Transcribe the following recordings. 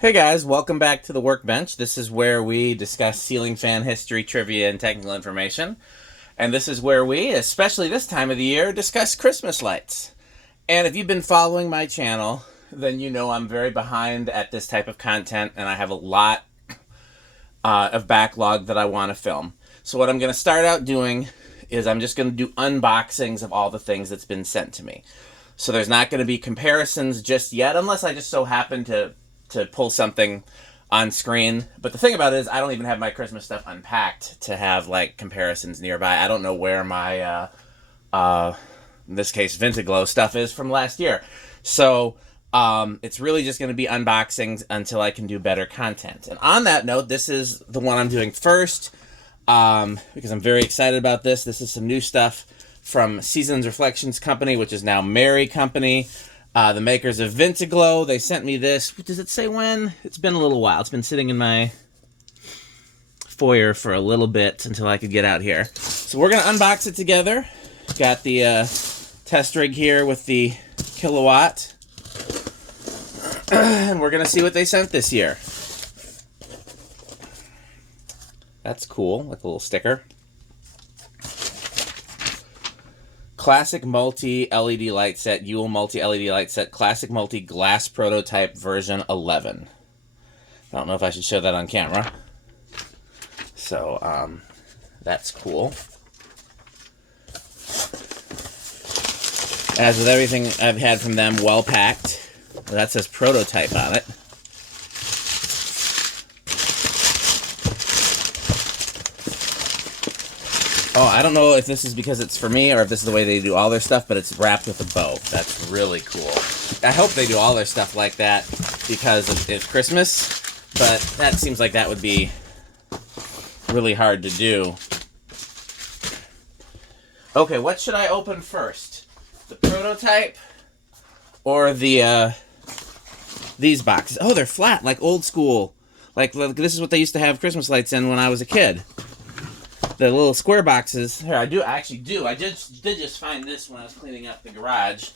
Hey guys, welcome back to the Workbench. This is where we discuss ceiling fan history, trivia, and technical information. And this is where we, especially this time of the year, discuss Christmas lights. And if you've been following my channel, then you know I'm very behind at this type of content, and I have a lot of backlog that I want to film. So what I'm going to start out doing is I'm just going to do unboxings of all the things that's been sent to me. So there's not going to be comparisons just yet, unless I just so happen to pull something on screen. But the thing about it is I don't even have my Christmas stuff unpacked to have like comparisons nearby. I don't know where my in this case VintaGlo stuff is from last year. So it's really just going to be unboxings until I can do better content. And on that note, this is the one I'm doing first because I'm very excited about this. This is some new stuff from Seasons Reflections Company, which is now Mary Company. The makers of VintaGlo, they sent me this. Does it say when? It's been a little while. It's been sitting in my foyer for a little bit until I could get out here. So we're going to unbox it together. Got the test rig here with the kilowatt. And we're going to see what they sent this year. That's cool, like a little sticker. Classic Multi LED light set, Yule Multi LED light set, Classic Multi glass prototype version 11. I don't know if I should show that on camera. So, that's cool. As with everything I've had from them, well packed. That says prototype on it. Oh, I don't know if this is because it's for me or if this is the way they do all their stuff, but it's wrapped with a bow. That's really cool. I hope they do all their stuff like that because it's Christmas, but that seems like that would be really hard to do. Okay, what should I open first? The prototype or the these boxes? Oh, they're flat, like old school. Like this is what they used to have Christmas lights in when I was a kid. The little square boxes. Here, I actually do. I did just find this when I was cleaning up the garage.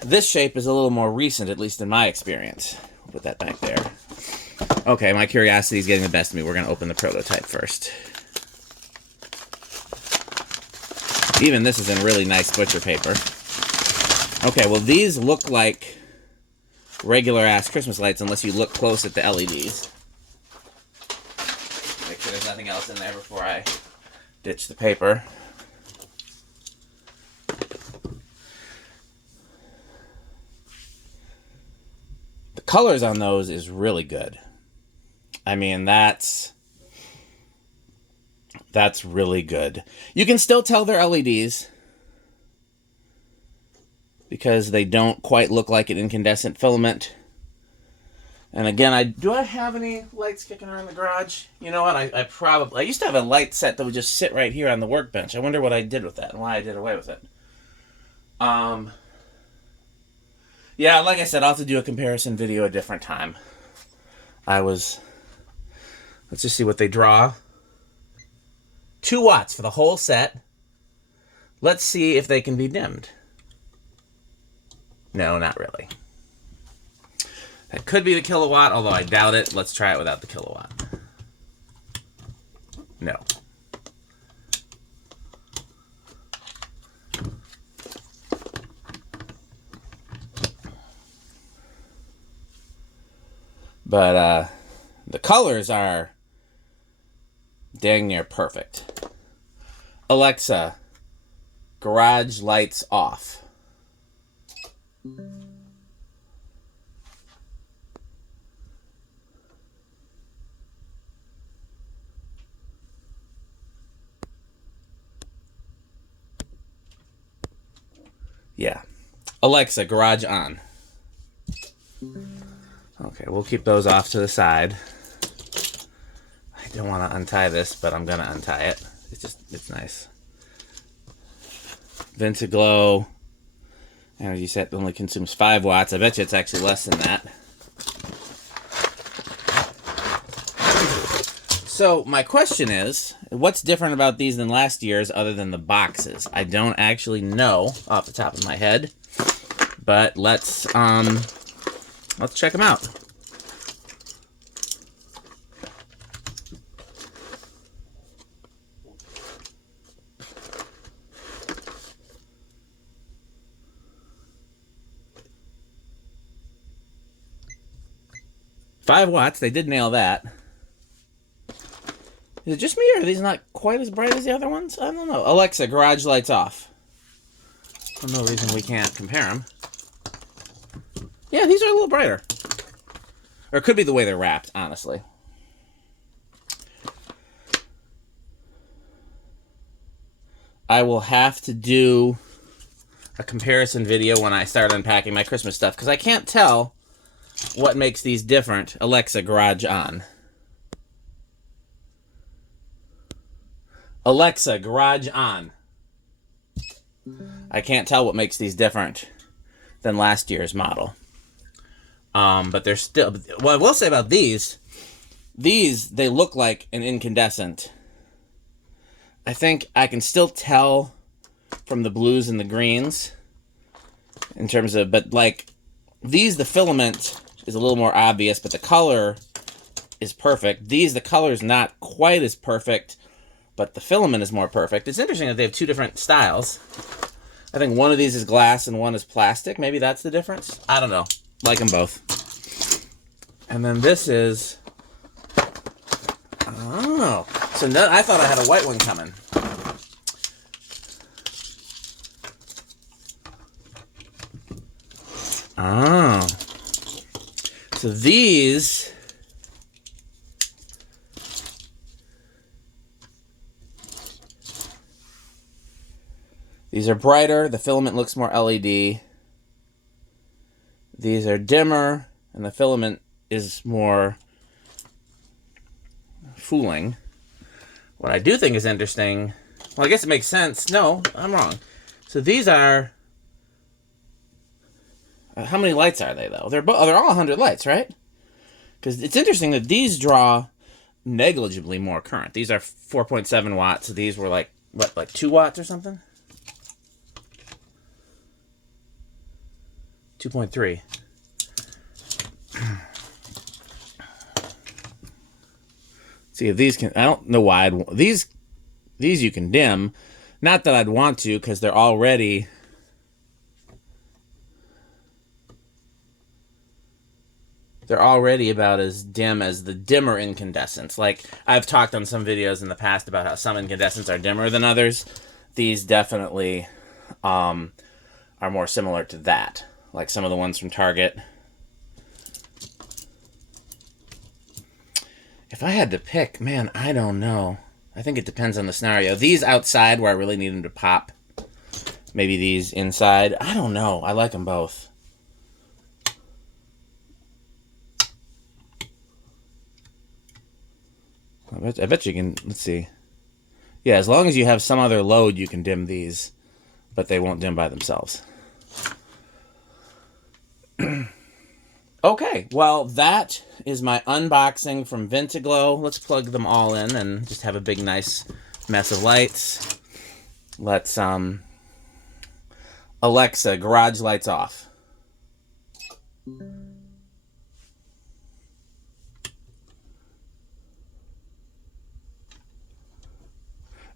This shape is a little more recent, at least in my experience. We'll put that back there. Okay, my curiosity is getting the best of me. We're going to open the prototype first. Even this is in really nice butcher paper. Okay, well, these look like regular-ass Christmas lights unless you look close at the LEDs. Make sure there's nothing else in there before I ditch the paper. The colors on those is really good. I mean, that's really good. You can still tell they're LEDs because they don't quite look like an incandescent filament. And again, do I have any lights kicking around the garage? You know what? I used to have a light set that would just sit right here on the workbench. I wonder what I did with that and why I did away with it. Yeah, like I said, I'll have to do a comparison video a different time. Let's just see what they draw. 2 watts for the whole set. Let's see if they can be dimmed. No, not really. That could be the kilowatt, although I doubt it. Let's try it without the kilowatt. No. But the colors are dang near perfect. Alexa, garage lights off. Yeah. Alexa, garage on. Okay, we'll keep those off to the side. I don't want to untie this, but I'm going to untie it. It's nice. VintaGlo energy set only consumes 5 watts. I bet you it's actually less than that. So my question is, what's different about these than last year's other than the boxes? I don't actually know off the top of my head, but let's let's check them out. $5 they did nail that. Is it just me, or are these not quite as bright as the other ones? I don't know. Alexa, garage lights off. For no reason we can't compare them. Yeah, these are a little brighter. Or it could be the way they're wrapped, honestly. I will have to do a comparison video when I start unpacking my Christmas stuff, because I can't tell what makes these different. Alexa, garage on. Alexa, garage on. I can't tell what makes these different than last year's model. But they're still... What I will say about these, they look like an incandescent. I think I can still tell from the blues and the greens in terms of... But, like, these, the filament is a little more obvious, but the color is perfect. These, the color is not quite as perfect, but the filament is more perfect. It's interesting that they have two different styles. I think one of these is glass and one is plastic. Maybe that's the difference. I don't know. Like them both. And then this is... Oh. So no, I thought I had a white one coming. Oh. So these... These are brighter. The filament looks more LED. These are dimmer, and the filament is more fooling. What I do think is interesting... Well, I guess it makes sense. No, I'm wrong. So these are... how many lights are they, though? They're all 100 lights, right? Because it's interesting that these draw negligibly more current. These are 4.7 watts. So these were like, what, like 2 watts or something? 2.3. See if these can... I don't know why I'd... These you can dim. Not that I'd want to, because they're already... They're already about as dim as the dimmer incandescents. Like, I've talked on some videos in the past about how some incandescents are dimmer than others. These definitely are more similar to that. Like some of the ones from Target. If I had to pick, man, I don't know. I think it depends on the scenario. These outside where I really need them to pop. Maybe these inside. I don't know. I like them both. I bet you can, let's see. Yeah, as long as you have some other load, you can dim these. But they won't dim by themselves. Okay, well, that is my unboxing from VintaGlo. Let's plug them all in and just have a big, nice mess of lights. Let's, Alexa, garage lights off.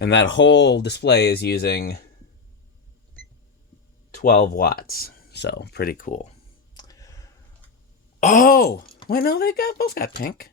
And that whole display is using 12 watts. So, pretty cool. Oh! Wait, no, they both got pink.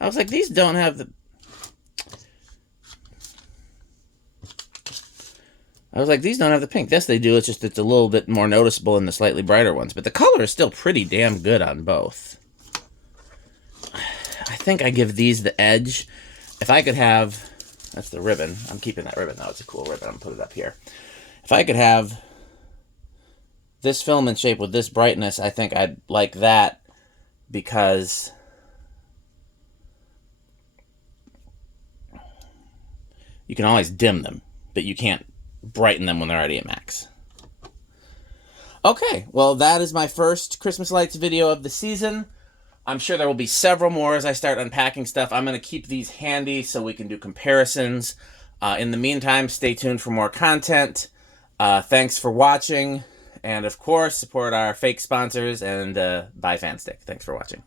I was like, these don't have the... I was like, these don't have the pink. Yes, they do. It's just it's a little bit more noticeable in the slightly brighter ones. But the color is still pretty damn good on both. I think I give these the edge. If I could have... That's the ribbon. I'm keeping that ribbon, though. It's a cool ribbon. I'm going to put it up here. If I could have this filament shape with this brightness, I think I'd like that because you can always dim them, but you can't brighten them when they're already at max. Okay, well, that is my first Christmas lights video of the season. I'm sure there will be several more as I start unpacking stuff. I'm going to keep these handy so we can do comparisons. In the meantime, stay tuned for more content. Thanks for watching, And of course, support our fake sponsors and buy FanStick. Thanks for watching.